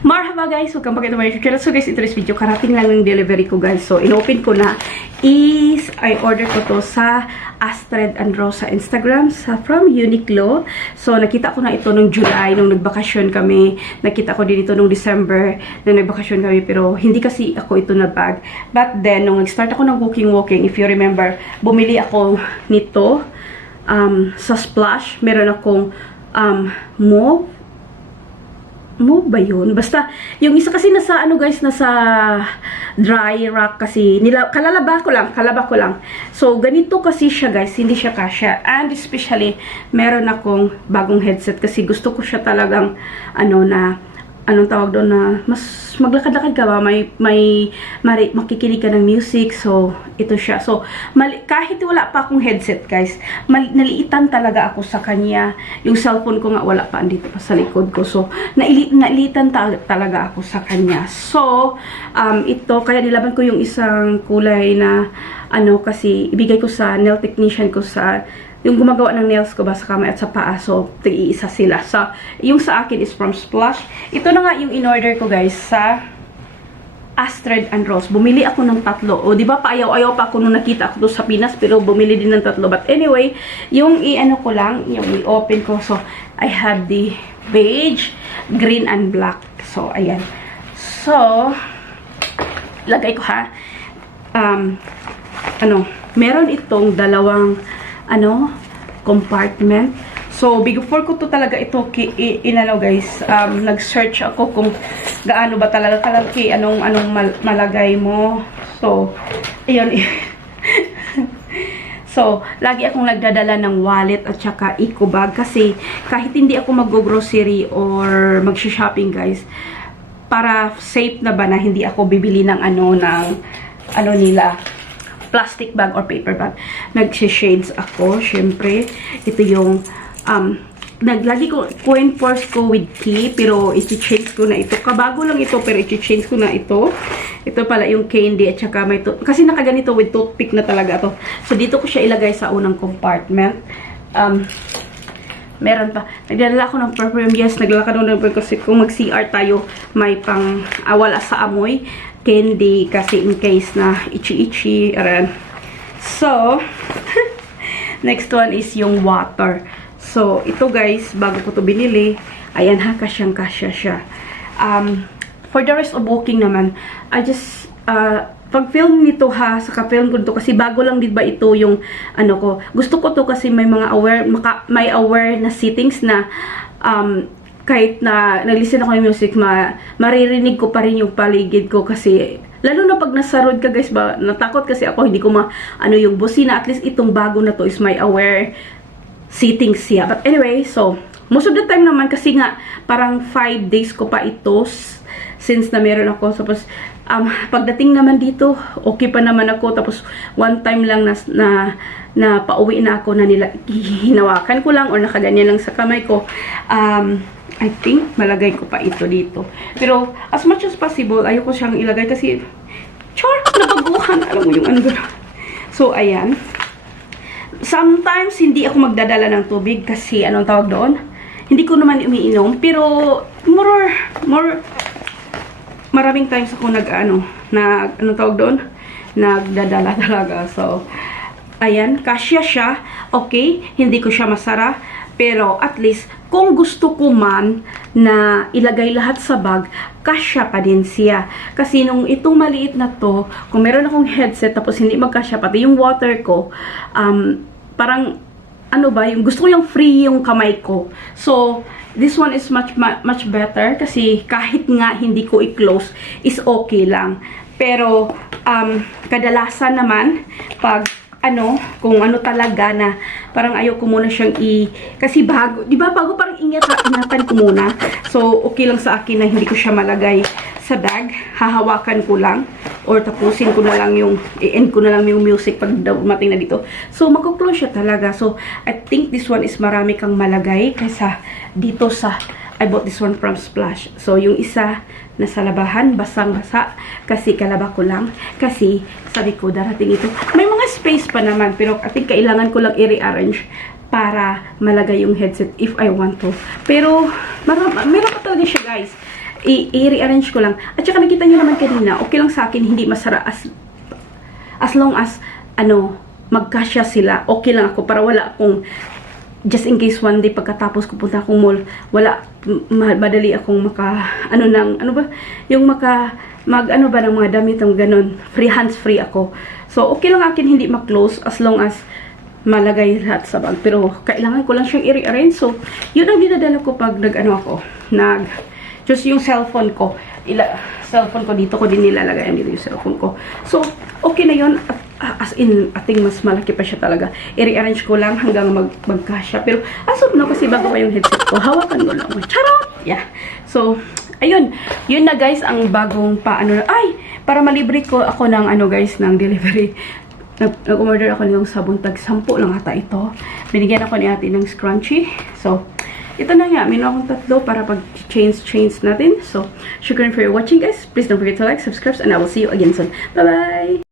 Marhaba guys! Welcome back to my YouTube channel. So guys, ito this video, karating lang yung delivery ko guys. So, inopen ko na is, I order ko to sa Astrid and Rose sa Instagram, from Uniqlo. So, nakita ko na ito nung July, nung nagbakasyon kami. Nakita ko din ito nung December, nung nagbakasyon kami. Pero, hindi kasi ako ito na bag. But then, nung nag-start ako ng walking, if you remember, bumili ako nito sa Splash. Meron akong move ba yun? Basta, yung isa kasi nasa, guys, nasa dry rack kasi. Kalaba ko lang. So, ganito kasi siya, guys. Hindi siya kasya. And especially, meron akong bagong headset kasi gusto ko siya talagang, anong tawag doon na, mas maglakad-lakad ka ba? Makikinig ka ng music. So, ito siya. So, kahit wala pa akong headset, guys, naliitan talaga ako sa kanya. Yung cellphone ko nga, wala pa andito pa sa likod ko. So, naliitan talaga ako sa kanya. So, ito, kaya nilaban ko yung isang kulay na, kasi ibigay ko sa nail technician ko sa yung gumagawa ng nails ko ba sa kamay at sa paa. So, tig-iisa sila. So, yung sa akin is from Splash. Ito na nga yung in-order ko, guys, sa Astrid and Rose. Bumili ako ng 3. O, di ba, paayaw-ayaw pa ako nung nakita ako doon sa Pinas, pero bumili din ng 3. But anyway, yung ko lang, yung i-open ko. So, I have the beige, green, and black. So, ayan. So, lagay ko ha. Meron itong dalawang compartment. So, before ko to talaga ito guys, nag-search ako kung gaano ba talaga kalaki, anong malagay mo. So, ayun. So, lagi akong nagdadala ng wallet at saka eco bag kasi kahit hindi ako mag-grocery or mag-shopping, guys, para safe na ba na hindi ako bibili ng nila, plastic bag or paper bag. Nag-shades ako, syempre. Ito yung, naglagi ko, coin purse ko with key, pero i-change ko na ito. Kabago lang ito, pero i-change ko na ito. Ito pala yung candy at saka may kasi nakaganito with toothpick na talaga to. So, dito ko siya ilagay sa unang compartment. Meron pa. Nagdala ako ng perfume. Yes, naglalakad ako ng perfume kasi kung mag-CR tayo, may pang wala sa amoy. Candy kasi in case na itchy. Aran. So, next one is yung water. So, ito guys, bago ko to binili, ayan ha, kasyang-kasya siya. For the rest of booking naman, I just, pag-film nito ha, saka film ko to kasi bago lang din ba ito yung ko. Gusto ko to kasi may mga may aware na settings na kahit na nag-listen ako ng music, maririnig ko pa rin yung paligid ko kasi lalo na pag nasa road ka guys ba, natakot kasi ako hindi ko yung busina. At least itong bago na to is may aware settings siya. But anyway, so most of the time naman kasi nga parang 5 days ko pa ito since na meron ako. Tapos pagdating naman dito, okay pa naman ako. Tapos one time lang na pauwi na ako na hinawakan ko lang or nakaganyan lang sa kamay ko. I think malagay ko pa ito dito. Pero as much as possible, ayoko siyang ilagay kasi nabaguhan. Alam mo yung So, ayan. Sometimes, hindi ako magdadala ng tubig kasi anong tawag doon? Hindi ko naman umiinom. Pero, maraming times ako anong tawag doon? Nagdadala talaga. So, ayan. Kasya siya. Okay. Hindi ko siya masara. Pero, at least, kung gusto ko man na ilagay lahat sa bag, kasya pa din siya. Kasi nung itong maliit na to, kung meron akong headset tapos hindi magkasya, pati yung water ko, parang, yung gusto ko yung free yung kamay ko. So, this one is much better kasi kahit nga hindi ko i-close, is okay lang. Pero, kadalasan naman, pag kung talaga na parang ayoko muna siyang kasi bago, di ba bago parang ingatan ko muna. So, okay lang sa akin na hindi ko siya malagay sa bag. Hahawakan ko lang or tapusin ko na lang i-end ko na lang yung music pag dumating na dito. So, magko-close siya talaga. So, I think this one is marami kang malagay kaysa dito I bought this one from Splash. So, yung isa nasa labahan, basang-basa. Kasi kalaba ko lang. Kasi, sabi ko, darating ito. May mga space pa naman. Pero, I think kailangan ko lang i-rearrange para malagay yung headset if I want to. Pero, meron pa talaga siya, guys. i-rearrange ko lang. At saka nakita niyo naman kanina, okay lang sa akin, hindi masara as long as, magkasya sila, okay lang ako para wala akong, just in case one day pagkatapos ko punta akong mall, wala, madali akong yung mag ng mga damit ng ganun, hands free ako. So, okay lang akin hindi ma-close as long as malagay lahat sa bag. Pero, kailangan ko lang siyang i-rearrange. So, yun ang dinadala ko pag just yung cellphone ko. Cellphone ko dito ko din nilalagay dito yung cellphone ko. So, okay na yun. As in, ating mas malaki pa siya talaga. I-rearrange ko lang hanggang magkasya. Pero, asok na kasi bago pa yung headset ko. Hawakan ko lang. Charot! Yeah. So, ayun. Yun na guys, ang bagong para malibre ko ako ng guys, ng delivery. Nag-order ako ng sabon, tag 10 lang ata ito. Binigyan ako ni ate ng scrunchie. So, ito na nga. Meron akong 3 para pag-change natin. So, shukran for watching guys. Please don't forget to like, subscribe, and I will see you again soon. Bye-bye!